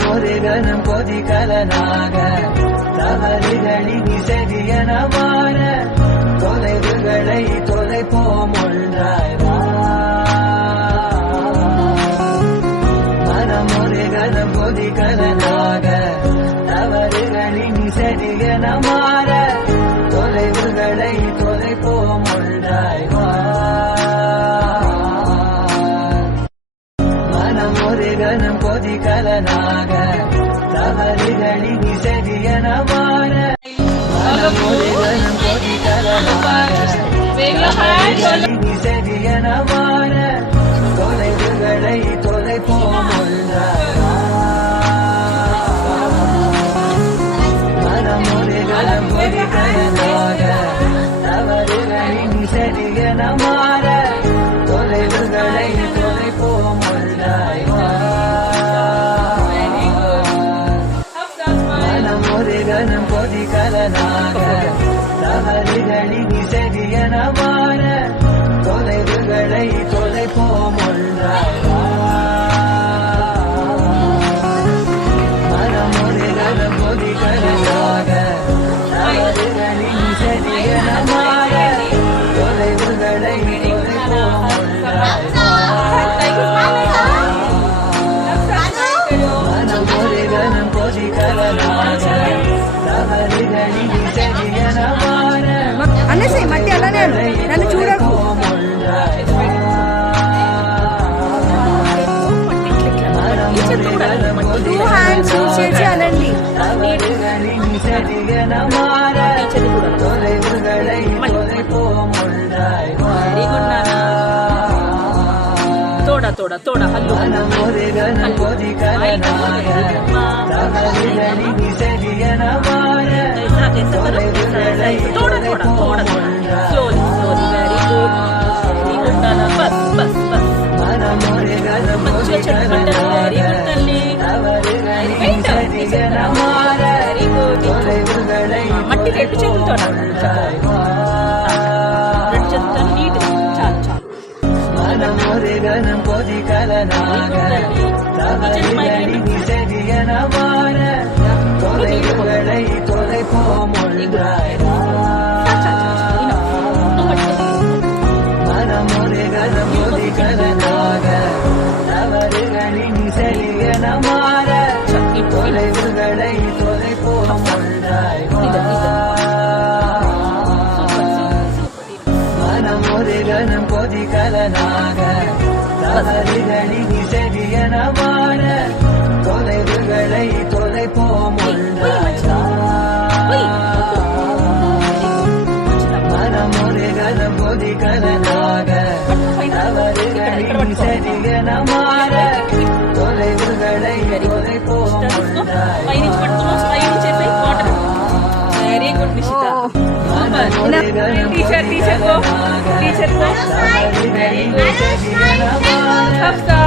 மனமொரு கணம் கொதிகலனாக தவறுகளின் செவியன மாற தொலைவுகளை தொலைப்போம் ஒன்றாய் மனமொரு கணம் கொதிகலனாக தவறுகளின் செவியன மாற தொலைவுகளை தொலைப்போம் ஒன்றாய் மனமொரு கணம் கொதிகலனாக தவறுகளின் செவியன மாற மனமொரு கணம் கொதிகலனாக தவறுகளின் செவியன மாற தொலைவுகளை தொலைப்போம் ஒன்றாய் மனமொரு கணம் கொதிகலனாக தவறுகளின் செவியன மாற தொலைவுகளை தொலைப்போம் ஒன்றாய் மனமொரு கணம் கொதிகலனாக தவறுகளின் செவியன மாற தொலைவுகளை தொலைப்போம் ஒன்றாய் மனமொரு கணம் கொதிகலனாக தவறுகளின் செவியன மாற தொலைவுகளை தொலைப்போம் ஒன்றாய் மனமொரு கணம் கொதிகலனாக தவறுகளின் செவியன மாற అన్నసే మట్టి అలానే నన్ను చూడకు టూ హ్యాండ్స్ యూజ్ చేసి అనండి తోడా తోడా తోడా హల్లు తోడా తోడా తోడా slowly slowly very good very good నాన్న బస్ బస్ బస్ మంచిగా చెట్టుకుంటారు వెరీ గుడ్ తల్లి వెరీ గుడ్ మట్టి రెండు చేతులతో రెండు చేతులతో నీట్ చాలు చాలు மனமொரு கணம் கொதிகலனாக தவறுகளின் செவியன மாற தொலைவுகளை தொலைப்போம் ஒன்றாய் மனமொரு கணம் கொதிகலனாக தவறுகளின் செவியன மாற தொலைவுகளை தொலைப்போம் ஒன்றாய் மனமொரு கணம் கொதிகலனாக தவறுகளின் செவியன மாற தொலைவுகளை தொலைப்போம் ஒன்றாய் மனமொரு கணம் கொதிகலனாக தவறுகளின் செவியன மாற தொலைவுகளை தொலைப்போம் ஒன்றாய் వెరీ గుడ్ నిషిత టీచర్ టీచర్ కో టీచర్ కో వెరీ గుడ్ హఫ్సా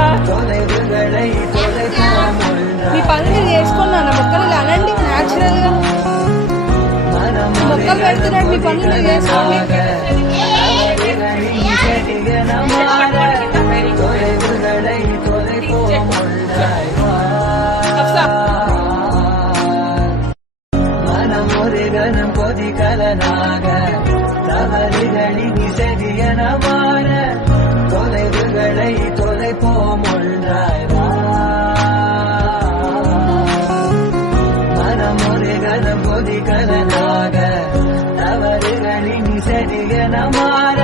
మీ పనులు చేసుకున్నాను మొక్కలు అనండి న్యాచురల్ గా మొక్కలు పెడుతున్నాడు మీ పనులు చేసుకోండి மனமொரு கணம் கொதிகலனாக தவறுகளின் செவியன மாற தொலைவுகளை தொலைப்போம் ஒன்றாய் மனமொரு கணம் கொதிகலனாக தவறுகளின் செவியன மாற